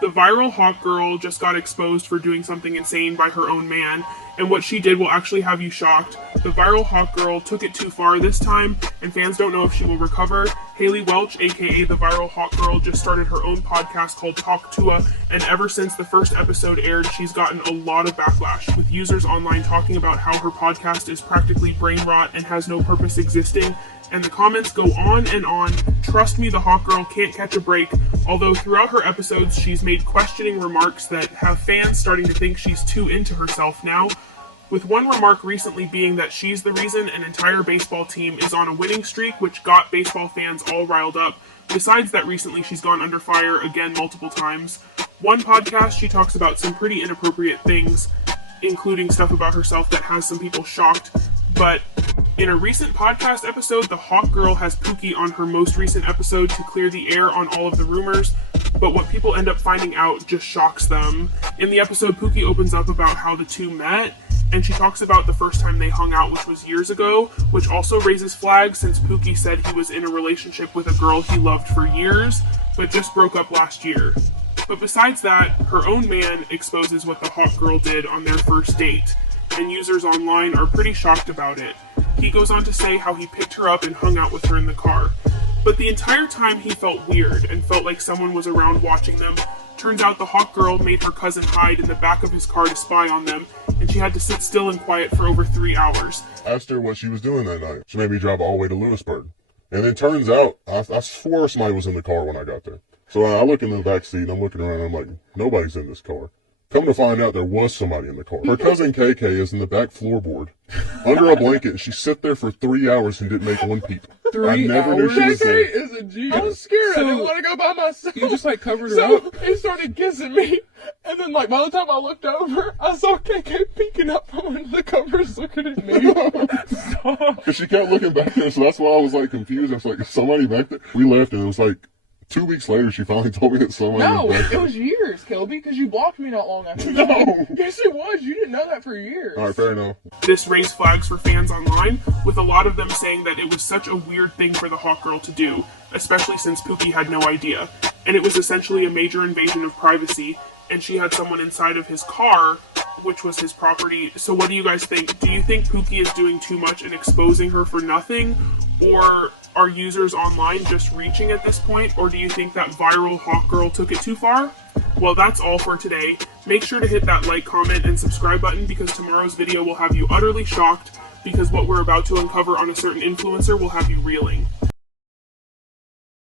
The viral Hawk Girl just got exposed for doing something insane by her own man, and what she did will actually have you shocked. The viral Hawk Girl took it too far this time, and fans don't know if she will recover. Haley Welch, aka the viral Hawk Girl, just started her own podcast called Hawk Tua, and ever since the first episode aired, she's gotten a lot of backlash, with users online talking about how her podcast is practically brain rot and has no purpose existing. And the comments go on and on. Trust me, the Hawk Girl can't catch a break, although throughout her episodes she's made questioning remarks that have fans starting to think she's too into herself now, with one remark recently being that she's the reason an entire baseball team is on a winning streak, which got baseball fans all riled up. Besides that, recently she's gone under fire again multiple times. One podcast she talks about some pretty inappropriate things, including stuff about herself that has some people shocked, but in a recent podcast episode, the Hawk Girl has Pookie on her most recent episode to clear the air on all of the rumors, but what people end up finding out just shocks them. In the episode, Pookie opens up about how the two met, and she talks about the first time they hung out, which was years ago, which also raises flags since Pookie said he was in a relationship with a girl he loved for years, but just broke up last year. But besides that, her own man exposes what the Hawk Girl did on their first date, and users online are pretty shocked about it. He goes on to say how he picked her up and hung out with her in the car. But the entire time he felt weird and felt like someone was around watching them. Turns out the Hawk Girl made her cousin hide in the back of his car to spy on them, and she had to sit still and quiet for over 3 hours. I asked her what she was doing that night. She made me drive all the way to Lewisburg. And it turns out, I swore somebody was in the car when I got there. So I look in the back seat, and I'm looking around, and I'm like, nobody's in this car. Come to find out, there was somebody in the car. Her cousin KK is in the back floorboard, under a blanket, and she sat there for 3 hours and didn't make one peep. 3 I never knew hours? she was there. KK is a G. I was scared. I didn't want to go by myself. You just like covered her up. So he started kissing me, and then like by the time I looked over, I saw KK peeking up from under the covers, looking at me. Because she kept looking back there, so that's why I was like confused. I was like, is somebody back there? We left, and it was like 2 weeks later, she finally told me that somebody was back there. It was years, Kelby, because you blocked me not long after. No. Yes, it was. You didn't know that for years. All right, fair enough. This raised flags for fans online, with a lot of them saying that it was such a weird thing for the Hawk Girl to do, especially since Pookie had no idea. And it was essentially a major invasion of privacy, and she had someone inside of his car, which was his property. So what do you guys think? Do you think Pookie is doing too much and exposing her for nothing? Or are users online just reaching at this point? Or do you think that viral Hawk Girl took it too far? Well, that's all for today. Make sure to hit that like, comment, and subscribe button because tomorrow's video will have you utterly shocked because what we're about to uncover on a certain influencer will have you reeling.